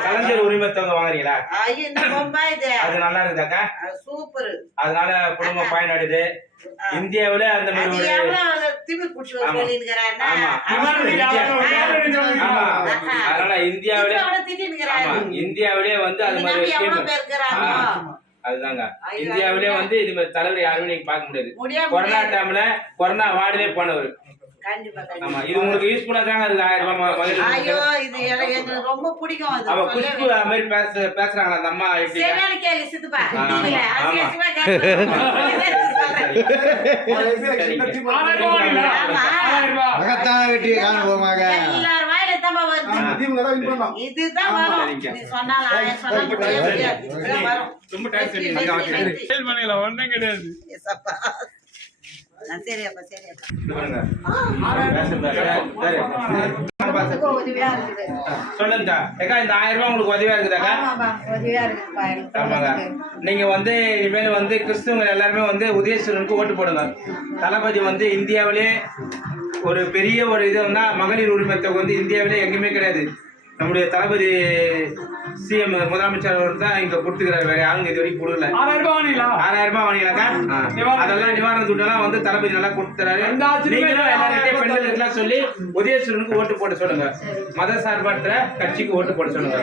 கலைஞர் உரிமை தொகை வாங்குறீங்களா? அது நல்லா இருக்குதாக்கா சூப்பர் அதனால குடும்பம் பயனடையுது. இந்தியாவுல அந்த மாதிரி. அதனால இந்தியாவிலே ஆமா. இந்தியாவிலே வந்து அது மாதிரி. அதுதாங்க. இந்தியாவிலே. வந்து இது மாதிரி தலைவர் யாருமே நீங்க பார்க்க முடியாது. கொரோனா டைம்ல கொரோனா வார்டிலே போனவர். ஆமா இது உங்களுக்கு யூஸ்ஃபுல்லா இருக்கு ஆயிரம் ரூபாய் ஐயோ. இது எனக்கு ரொம்ப பிடிக்கும் அது. அவ சொல்லவே குஷ்பு அது மாதிரி பேச பேசுறாங்களா அந்த அம்மா எப்படி சரியான கேள்வி சித்துப்பா. இதுதான் வரும். ஒன்றும் கிடையாது. சரியாப்பா சரியாப்பா இது பாருங்க. பேசுறாரு. சரி. உதவியா இருக்குது. சொல்லுங்கக்கா. ஏக்கா இந்த ஆயிரம் ரூபாய் உங்களுக்கு உதவியா இருக்குதாக்கா உதவியா ஆமாங்க. நீங்க வந்து இனிமேல் வந்து கிறிஸ்துவங்க எல்லாருமே வந்து உதயசூரனுக்கு ஓட்டு போடுங்க. தளபதி வந்து இந்தியாவிலே ஒரு பெரிய ஒரு இதுன்னா மகளிர் உரிமை தொகை வந்து இந்தியாவிலே எங்கேயுமே கிடையாது. நம்முடைய தளபதி சிஎம் முதலமைச்சர் அவர் தான் இங்க கொடுத்துக்கிறாரு வேற யாரும் இது வரைக்கும் கொடுக்கல ஆறாயிரம் ரூபாய் வாங்கிங்களா ஆறாயிரம் ரூபாய் நிவாரணம். அதெல்லாம் நிவாரண துட்டெல்லாம் வந்து தளபதி நல்லா கொடுத்துறாரு நீங்களும் பெண்கள் எல்லாம் சொல்லி உதயசூரனுக்கு ஓட்டு போட சொல்லுங்க மத சார்பற்ற கட்சிக்கு ஓட்டு போட சொல்லுங்க